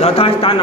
ଯଥାସ୍ଥାନ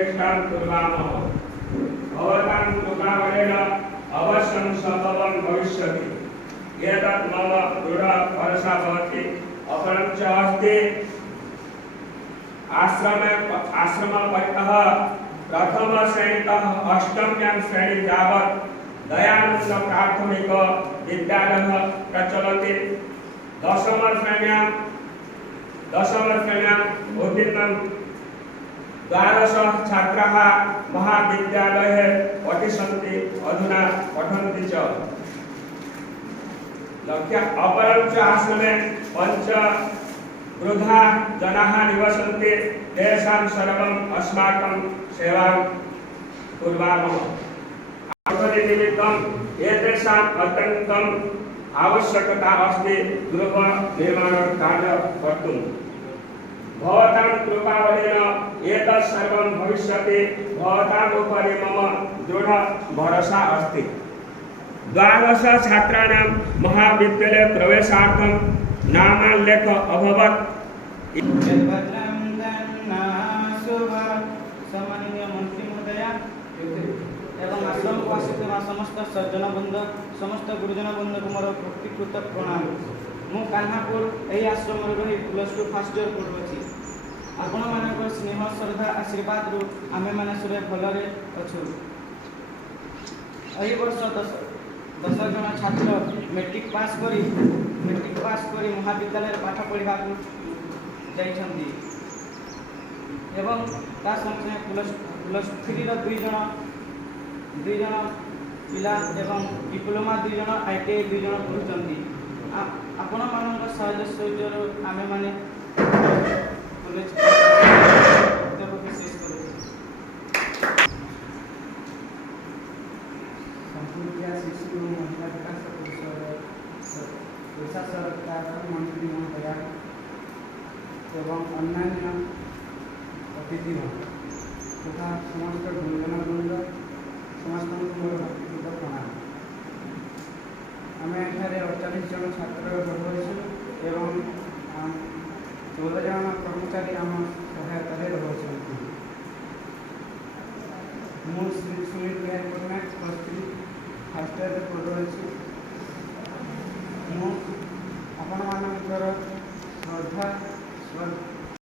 चेष्टां कुर्वामः भवतां कृपाबलेन अवश्यं सम्भवं भविष्यति एतत् मम दृढ भरोसा भवति अपरं च अस्ति आश्रम परितः प्रथम श्रेणीतः अष्टम्यां श्रेणी यावत् दयानन्द प्राथमिक विद्यालयः प्रचलति दशम श्रेण्याम् उत्तीर्णं 12 छात्राः महाविद्यालये पठिष्यन्ति अधुना पठन्ति च अपरं च आश्रमे 5 वृद्धा जनाः निवसन्ति तेषां सर्वम् अस्माकं सेवां कुर्वामः निमित्तम् एतेषाम् अत्यन्तम् आवश्यकता अस्ति गृह निर्माण कार्य कर्तुं भवतां कृपाबलेन एतत् सर्वं भविष्यति भवताम् उपरि मम दृढ भरोसा अस्ति 12 छात्राणां महाविद्यालये प्रवेशार्थं नामाल्लेख अभवत् एवं आश्रम को आसिଥିବା समस्त सज्जन बंद समस्त गुरुजन बंद को मोर भक्तिकृत प्रणाम मु कान्हापुर एही आश्रम रही +2 फर्स्ट इयर पढुछि आपण मानक स्नेह श्रद्धा आशीर्वाद रु आमे माने सुरे भलरे अछु एही वर्ष 10 जन छात्र मैट्रिक पास करी महाविद्यालय पाठ पढ़ा जाइछन्ति एवं ता संगे +3 रो 2 जन पिला एवं डिप्लोमा 2 जन ITI 2 जन पढ़ुचन्ति आपण मानक सहज सहयोग आमे माने कॉलेज विशेष करू संपूर्ण शिशु महिला विकास परिषद सरकार मंत्री महोदया एवं अन्य अतिथि तथा समस्त गुरुजन वृंद समस्त मोर भक्तिकृत प्रणाम आम एठारे 48 जन छात्र रही एवं 14 जन कर्मचारी आम सहायता रही मु श्री सुनील बिहारी पट्टनायक +3 फर्स्ट इयर पढ़ुछि मु आपण मानकर श्रद्धा